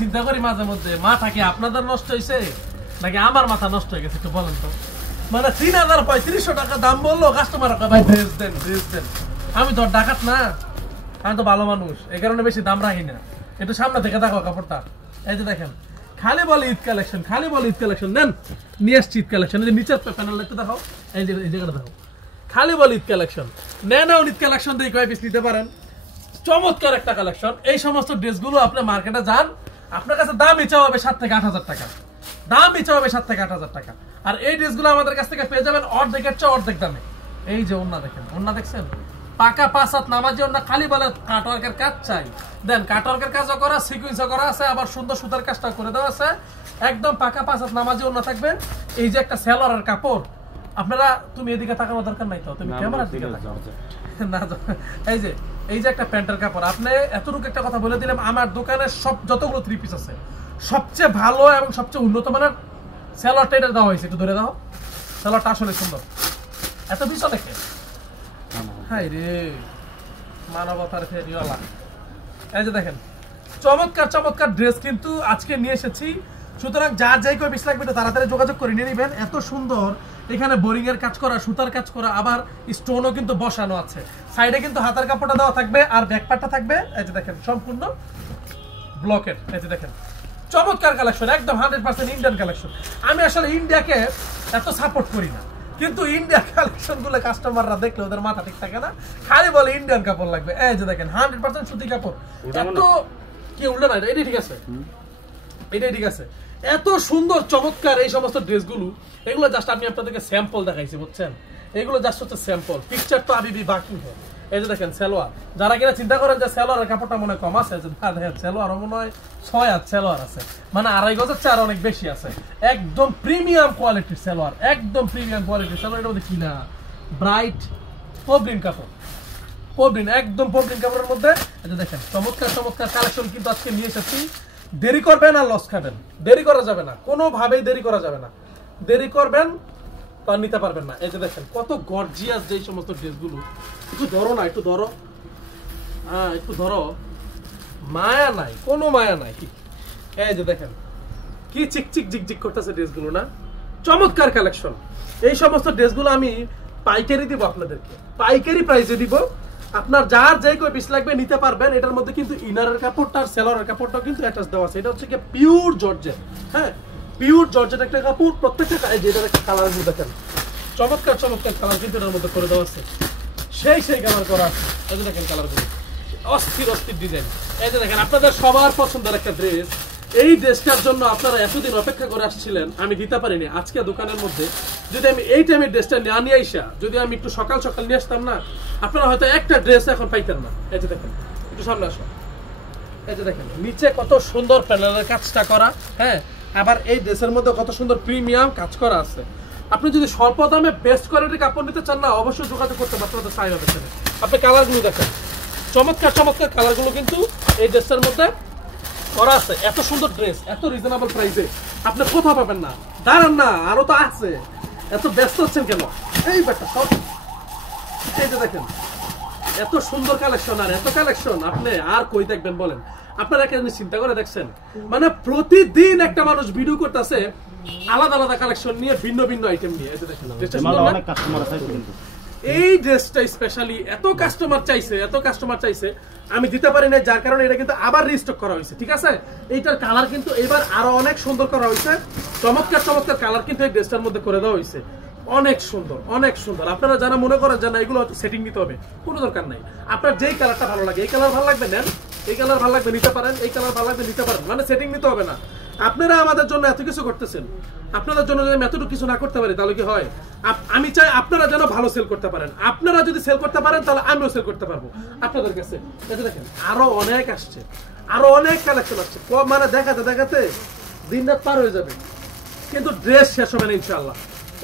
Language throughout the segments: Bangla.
চিন্তা করি মাঝে মধ্যে মাথা কি আপনাদের নষ্ট হয়েছে নাকি আমার মাথা নষ্ট হয়ে গেছে একটু বলেন তো। মানে ৩,৩৫০ টাকা দাম বললো, কাস্টমার ভাই ড্রেস দেন ড্রেস দেন। আমি তো ডাকাত না, আমি তো ভালো মানুষ, এই কারণে বেশি দাম রাখি না। একটু সামনে থেকে দেখো কাপড়টা, এই যে দেখেন খালি বলে ঈদ কালেকশন, খালি বলে ঈদ কালেকশন। নেন নিয়ে আসছি ঈদ কালেকশন। এই যে নিচের প্যানেল একটু দেখাও, এই যে এই জায়গাটা দেখো, খালি বলে ঈদ কালেকশন। নেন ঈদ কালেকশন দিয়ে কয় পিস নিতে পারেন। চমৎকার একটা কালেকশন। এই সমস্ত ড্রেসগুলো আপনি মার্কেটে যান, আপনার কাছে দাম ইচ্ছা হবে ৭ থেকে ৮,০০০ টাকা, দাম ইচ্ছা হবে ৭ থেকে ৮,০০০ টাকা। আর এই ড্রেসগুলো আমাদের কাছ থেকে পেয়ে যাবেন অর্ধেকের চেয়ে অর্ধেক দামে। এই যে ওন্না দেখেন, ওন্না দেখছেন পাকা ৫ হাত নামাজি ওন্না, খালি বলে কাটওয়ার্কের কাজ চাই দেন। কাটওয়ার্কের কাজও করা, সিকুয়েন্সও করা আছে, আবার সুন্দর সুতার কাজটা করে দেওয়া আছে। একদম পাকা ৫ হাত নামাজি ওন্না থাকবে। এই যে একটা সেলরের কাপড়, আপনারা তুমি এদিকে তাকানো দরকার নাই তো, তুমি ক্যামেরার দিকে তাকাও না। এই যে একটা প্যান্টের কাপড়, আপনি এতটুকু একটা কথা বলে দিলাম, আমার দোকানে সব যতগুলো 3 পিস আছে সবচেয়ে ভালো এবং সবচেয়ে উন্নত মানের সেলরটা এটা দেওয়া হয়েছে। একটু ধরে দাও, সেলরটা আসলে সুন্দর। এত পিছনে দেখে হাই রে মানবতার ফেরিওয়ালা। এই যে দেখেন চমৎকার চমৎকার ড্রেস কিন্তু আজকে নিয়ে এসেছি। সুতরাং যার যাই কয় পিস লাগবে তাড়াতাড়ি যোগাযোগ করে নিয়ে নেবেন। এত সুন্দর এখানে বোরিং এর কাজ করা, সুতার কাজ করা, আবার স্টোনও কিন্তু বসানো আছে। সাইডে কিন্তু হাতার কাপড়টা দেওয়া থাকবে আর ব্যাক পার্টটা থাকবে। এই যে দেখেন সম্পূর্ণ ব্লকের। এই যে দেখেন চমৎকার কালেকশন, একদম 100% ইন্ডিয়ান কালেকশন। আমি আসলে ইন্ডিয়াকে এত সাপোর্ট করি না, কিন্তু ইন্ডিয়ান কালেকশন গুলো কাস্টমাররা দেখলে ওদের মাথা ঠিক থাকে না, খালি বলে ইন্ডিয়ান কাপড় লাগবে। এই যে দেখেন 100% সুতি কাপড়। এত কি উল্টো না, এটাই ঠিক আছে, এটাই ঠিক আছে। এত সুন্দর চমৎকার এই সমস্ত ড্রেসগুলো, এগুলো জাস্ট আমি আপনাদেরকে স্যাম্পল দেখাইছি, বুঝছেন? এগুলো জাস্ট হচ্ছে স্যাম্পল, পিকচার তো আবিবি বাকি হয়। এই যে দেখেন সালোয়ার, যারা কিনা চিন্তা করেন যে সালোয়ারের কাপড়টা মনে কম আছে, দেখেন সালোয়ার মনে হয় 6 হাত সালোয়ার আছে, মানে 2.5 গজের চেয়ে আর অনেক বেশি আছে। একদম প্রিমিয়াম কোয়ালিটির সালোয়ার, একদম প্রিমিয়াম কোয়ালিটির সালোয়ার। এটার মধ্যে কিনা ব্রাইট পবলিন কাপড়, পবলিন একদম পবলিন কাপড়ের মধ্যে। এই যে দেখেন চমৎকার চমৎকার কালেকশন কিন্তু আজকে নিয়ে এসেছি। দেরি করবেন আর লস খাবেন, দেরি করা যাবে না, কোনোভাবেই দেরি করা যাবে না। দেরি করবেন তা নিতে পারবেন না। এই যে দেখেন কত গর্জিয়াস যে সমস্ত ড্রেসগুলো। একটু ধরো না, একটু ধরো, হ্যাঁ একটু ধরো, মায়া নাই, কোনো মায়া নাই। এই যে দেখেন কি চিকচিক জিকজিক করতেছে ড্রেসগুলো না, চমৎকার কালেকশন। এই সমস্ত ড্রেসগুলো আমি পাইকারি দিব আপনাদেরকে, পাইকারি প্রাইসে দিব। আপনার যার যাই কই পিস লাগবে নিতে পারবেন। এটার মধ্যে কিন্তু ইনারের কাপড়টা আর সেলরের কাপড়টাও কিন্তু অ্যাটাচ দেওয়া আছে। এটা হচ্ছে কি পিওর জর্জেট, হ্যাঁ পিওর জর্জেট একটা কাপড়। প্রত্যেকটা যেটার একটা কালার দেখেন চমৎকার চমৎকার কালার কিন্তু এটার মধ্যে করে দেওয়া আছে, সেই কালার করা আছে। এই যে দেখেন কালারগুলো অস্থির অস্থির ডিজাইন। এই যে দেখেন আপনাদের সবার পছন্দের একটা ড্রেস। এই ড্রেসটার জন্য আপনারা এতদিন অপেক্ষা করে আসছিলেন, আমি দিতে পারিনি। আজকে দোকানের মধ্যে যদি আমি এই টাইমের ড্রেসটা নিয়ে আইসা যদি আমি একটু সকাল সকাল নিয়ে আসতাম না, আপনারা হয়তো একটা ড্রেস এখন পাইতেন না। এই যে দেখেন একটু সামনে আসো, এই যে দেখেন নিচে কত সুন্দর প্যানেলের কাজটা করা, হ্যাঁ আবার এই ড্রেসের মধ্যে কত সুন্দর প্রিমিয়াম কাজ করা আছে। আপনি যদি স্বল্প দামে বেস্ট কোয়ালিটির কাপড় নিতে চান না, অবশ্যই যোগাযোগ করতে পারবেন আপনাদের সাইজ হবে। আপনি কালারগুলো দেখেন চমৎকার চমৎকার কালারগুলো কিন্তু এই ড্রেসের মধ্যে করা আছে। এত সুন্দর ড্রেস এত রিজনেবল প্রাইসে আপনি কোথাও পাবেন না। দাঁড়ান না, আরো তো আছে, এত ব্যস্ত হচ্ছেন কেন? এই ব্যাপারটা সব এই যে দেখেন এত সুন্দর কালেকশন, আর এত কালেকশন আপনি আর কই দেখবেন বলেন? আপনারা একটা জিনিস চিন্তা করে দেখছেন, মানে প্রতিদিন একটা মানুষ ভিডিও করতেছে আলাদা আলাদা কালেকশন নিয়ে, ভিন্ন ভিন্ন আইটেম নিয়ে। এই যে দেখেন অনেক কাস্টমার আছে কিন্তু এই ড্রেসটা স্পেশালি এত কাস্টমার চাইছে, এত কাস্টমার চাইছে, আমি দিতে পারি না, যার কারণে এটা কিন্তু আবার রিস্টক করা হয়েছে। ঠিক আছে, এইটার কালার কিন্তু এবার আরো অনেক সুন্দর করা হয়েছে। চমৎকার চমৎকার কালার কিন্তু এই ড্রেসটার মধ্যে করে দেওয়া হয়েছে, অনেক সুন্দর অনেক সুন্দর। আপনারা যারা মনে করেন যে না এগুলো হয়তো সেটিং নিতে হবে, কোনো দরকার নাই। আপনার যেই কালারটা ভালো লাগে, এই কালার ভালো লাগবে নেন, এই কালার ভালো লাগবে নিতে পারেন, এই কালার ভালো লাগবে নিতে পারেন, মানে সেটিং নিতে হবে না। আপনারা আমাদের জন্য এত কিছু করতেছেন, আপনাদের জন্য যদি আমি এতটুকু কিছু না করতে পারি তাহলে কি হয়? আমি চাই আপনারা যেন ভালো সেল করতে পারেন। আপনারা যদি সেল করতে পারেন তাহলে আমিও সেল করতে পারবো আপনাদের কাছে। দেখেন আরো অনেক আসছে, আরো অনেক কালেকশন আসছে, মানে দেখাতে দেখাতে দিন রাত পার হয়ে যাবে, কিন্তু ড্রেস শেষ হবে না ইনশাআল্লাহ।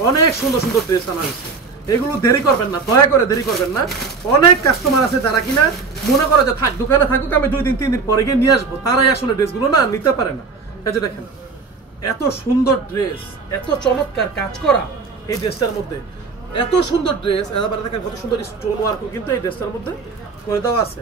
অনেক সুন্দর সুন্দর ড্রেস আনা হয়েছে, এগুলো দেরি করবেন না, দয়া করে দেরি করবেন না। অনেক কাস্টমার আছে যারা কিনা মনে করে যে থাক দোকানে থাকুক, আমি 2 দিন 3 দিন পরে গিয়ে নিয়ে আসবো, তারাই আসলে ড্রেসগুলো না নিতে পারে না। এই যে দেখেন এত সুন্দর ড্রেস, এত চমৎকার কাজ করা এই ড্রেসটার মধ্যে, এত সুন্দর ড্রেস। এবার দেখেন কত সুন্দর স্টোন ওয়ার্কও কিন্তু এই ড্রেসটার মধ্যে করে দেওয়া আছে।